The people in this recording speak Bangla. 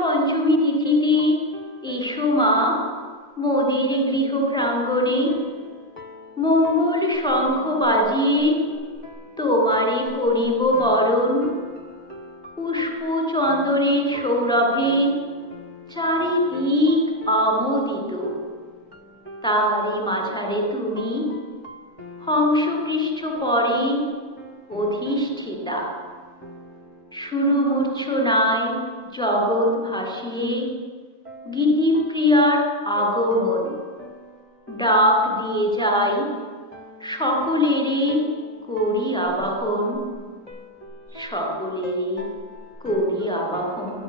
পঞ্চমী তিথিতে এসো মা মোদের গৃহ প্রাঙ্গণে, মঙ্গল শঙ্খ বাজিয়ে তোমারে করিব বরণ। পুষ্প চন্দনের সৌরভে চারিদিক আমোদিত, তারই মাঝারে তুমি হংসপৃষ্ঠ পরে অধিষ্ঠিতা। সুরমূর্ছনায় জগৎ ভাসিয়ে গীতিপ্রিয়ার আগমন, ডাক দিয়ে যাই সকলেরই করি আবাহন, সকলেরই করি আবাহন।